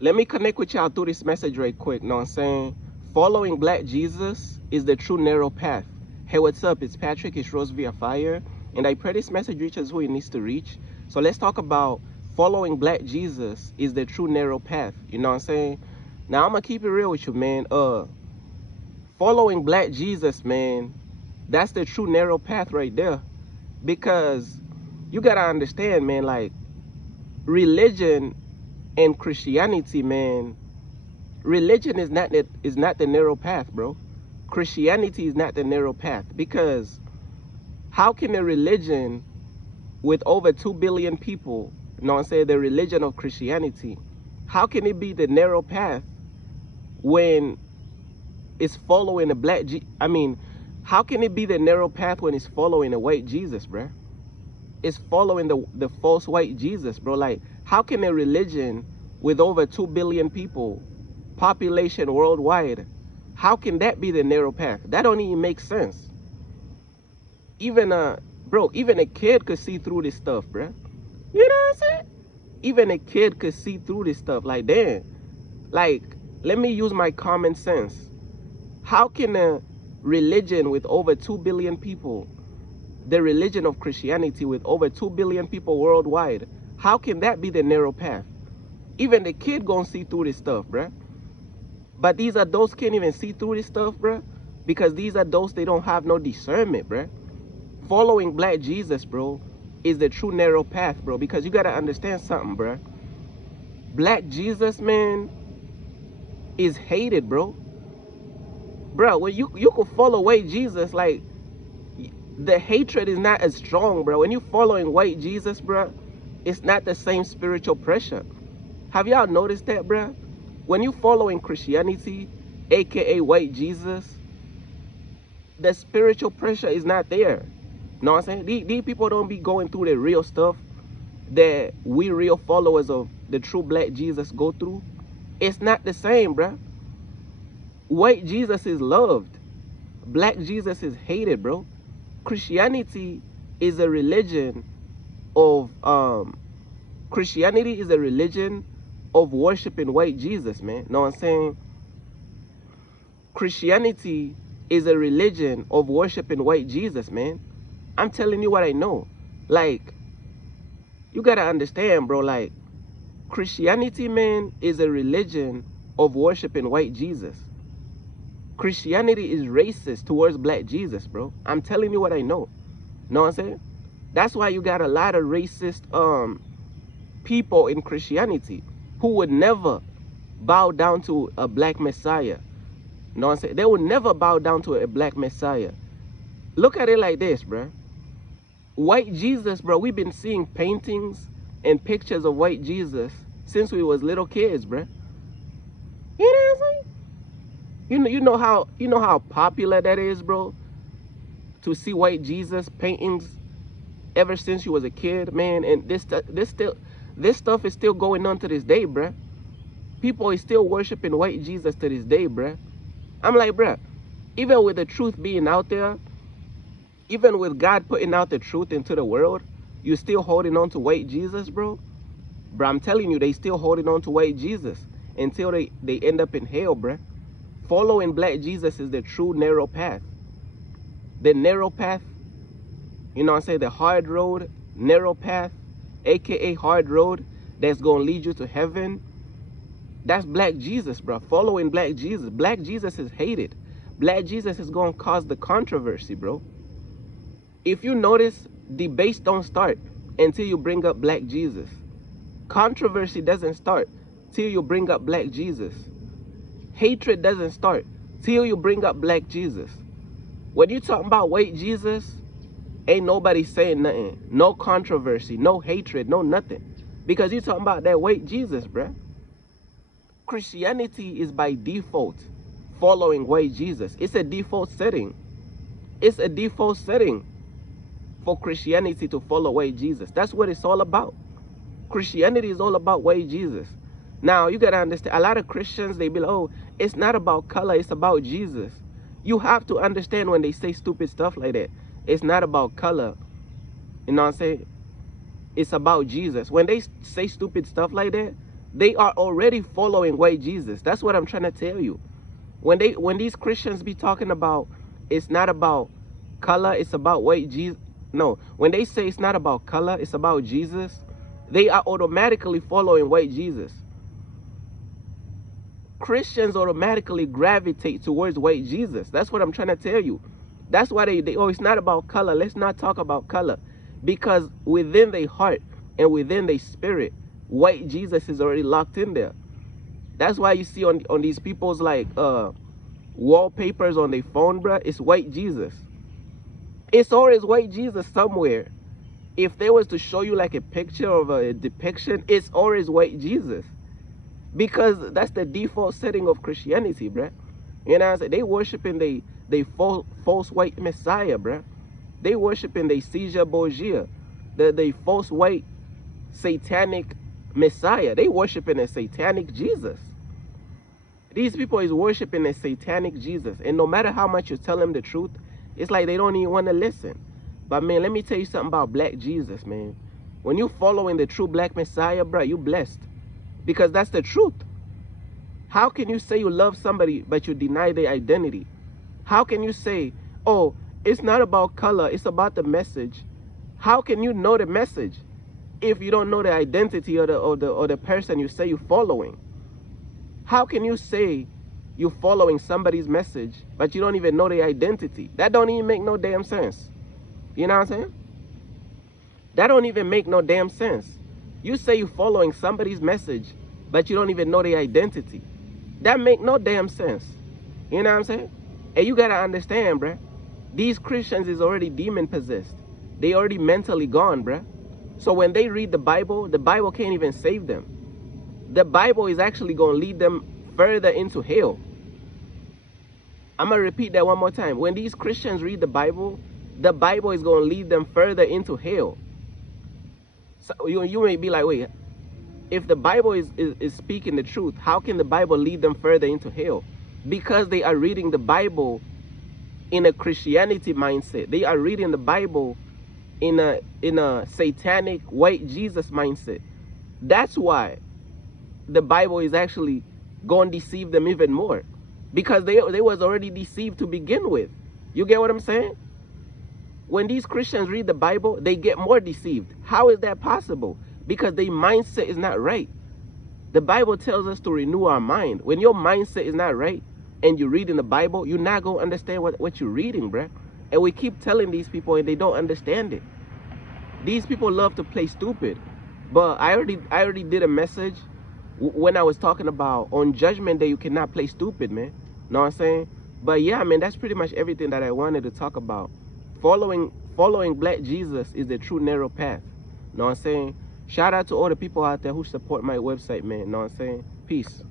Let me connect with y'all through this message right quick. Know what I'm saying? Following Black Jesus is the true narrow path. Hey, what's up? It's Patrick. It's Rose via Fire. And I pray this message reaches who it needs to reach. So let's talk about following Black Jesus is the true narrow path. You know what I'm saying? Now, I'm going to keep it real with you, man. Following Black Jesus, man, that's the true narrow path right there. Because you got to understand, man, like, religion and Christianity, man, religion is not the narrow path, bro. Christianity is not the narrow path, because how can a religion with over 2 billion people, you know what I'm saying, the religion of Christianity, how can it be the narrow path when it's following a how can it be the narrow path when it's following a white Jesus, bro? It's following the false white Jesus, bro. Like, how can a religion with over 2 billion people, population worldwide, how can that be the narrow path? That don't even make sense. Even even a kid could see through this stuff, bro. You know what I'm saying? Even a kid could see through this stuff. Like, damn. Like, let me use my common sense. How can a religion with over 2 billion people, the religion of Christianity with over 2 billion people worldwide, how can that be the narrow path? Even the kid gonna see through this stuff, bruh. But these adults can't even see through this stuff, bruh, because these adults, they don't have no discernment, bruh. Following Black Jesus, bro, is the true narrow path, bro, because you gotta understand something, bruh. Black Jesus, man, is hated, bro. Bro, when you could follow white Jesus, like, the hatred is not as strong, bro. When you following white Jesus, bro, it's not the same spiritual pressure. Have y'all noticed that, bro? When you following Christianity, aka white Jesus, the spiritual pressure is not there. Know what I'm saying? These people don't be going through the real stuff that we real followers of the true Black Jesus go through. It's not the same, bro. White Jesus is loved. Black Jesus is hated, bro. Christianity is a religion of worshiping white Jesus, man. Know what I'm saying? Christianity is a religion of worshiping white Jesus, man. I'm telling you what I know. Like, you gotta understand, bro. Like, Christianity, man, is a religion of worshiping white Jesus. Christianity is racist towards Black Jesus, bro. I'm telling you what I know. Know what I'm saying? That's why you got a lot of racist people in Christianity who would never bow down to a Black Messiah. Know what I'm saying? They would never bow down to a Black Messiah. Look at it like this, bro. White Jesus, bro, we've been seeing paintings and pictures of white Jesus since we was little kids, bro. You know what I'm saying? You know how popular that is, bro, to see white Jesus paintings ever since you was a kid, man. And this stuff is still going on to this day, bruh. People is still worshiping white Jesus to this day, bruh. I'm like, bruh, even with the truth being out there, even with God putting out the truth into the world, you still holding on to white Jesus, bro. Bro, I'm telling you, they still holding on to white Jesus until they end up in hell, bruh. Following Black Jesus is the true narrow path. The narrow path, you know what I'm saying, the hard road, narrow path, aka hard road, that's gonna lead you to heaven. That's Black Jesus, bro. Following Black Jesus. Black Jesus is hated. Black Jesus is gonna cause the controversy, bro. If you notice, debates don't start until you bring up Black Jesus. Controversy doesn't start till you bring up Black Jesus. Hatred doesn't start till you bring up Black Jesus. When you talking about white Jesus, ain't nobody saying nothing. No controversy, no hatred, no nothing. Because you talking about that white Jesus, bruh. Christianity is by default following white Jesus. It's a default setting. It's a default setting for Christianity to follow white Jesus. That's what it's all about. Christianity is all about white Jesus. Now, you got to understand, a lot of Christians, they be like, oh, it's not about color, it's about Jesus. You have to understand when they say stupid stuff like that. It's not about color. You know what I'm saying? It's about Jesus. When they say stupid stuff like that, They are already following white Jesus. That's what I'm trying to tell you. When these Christians be talking about it's not about color, it's about white Jesus. No, when they say it's not about color, it's about Jesus, they are automatically following white Jesus. Christians automatically gravitate towards white Jesus. That's what I'm trying to tell you. That's why oh, it's not about color. Let's not talk about color. Because within their heart and within their spirit, white Jesus is already locked in there. That's why you see on these people's like wallpapers on their phone, bruh, it's white Jesus. It's always white Jesus somewhere. If they was to show you like a picture of a depiction, it's always white Jesus. Because that's the default setting of Christianity, bruh. You know what I'm saying? They worshiping they false white Messiah, bruh. They worshiping they Caesar Borgia, the false white satanic Messiah. They worshiping a satanic Jesus. These people is worshiping a satanic Jesus. And no matter how much you tell them the truth, it's like they don't even want to listen. But man, let me tell you something about black Jesus, man. When you following the true black Messiah, bro, you blessed. Because that's the truth. How can you say you love somebody, but you deny their identity? How can you say, oh, it's not about color, it's about the message? How can you know the message if you don't know the identity or the person you say you're following? How can you say you're following somebody's message, but you don't even know their identity? That don't even make no damn sense. You know what I'm saying? That don't even make no damn sense. You say you're following somebody's message, but you don't even know their identity. That make no damn sense. You know what I'm saying? And you gotta understand, bruh. These Christians is already demon possessed. They already mentally gone, bruh. So when they read the Bible can't even save them. The Bible is actually gonna lead them further into hell. I'm gonna repeat that one more time. When these Christians read the Bible is gonna lead them further into hell. So you may be like, wait, if the Bible is speaking the truth, how can the Bible lead them further into hell? Because they are reading the Bible in a Christianity mindset. They are reading the Bible in a satanic white Jesus mindset. That's why the Bible is actually going to deceive them even more. Because they was already deceived to begin with. You get what I'm saying? When these Christians read the Bible, they get more deceived. How is that possible? Because their mindset is not right. The Bible tells us to renew our mind. When your mindset is not right and you read in the Bible, you're not going to understand what you're reading, bruh. And we keep telling these people and they don't understand it. These people love to play stupid. But I already did a message when I was talking about on Judgment Day, you cannot play stupid, man. Know what I'm saying? But yeah, man, that's pretty much everything that I wanted to talk about. Following black Jesus is the true narrow path. Know what I'm saying? Shout out to all the people out there who support my website, man. Know what I'm saying? Peace.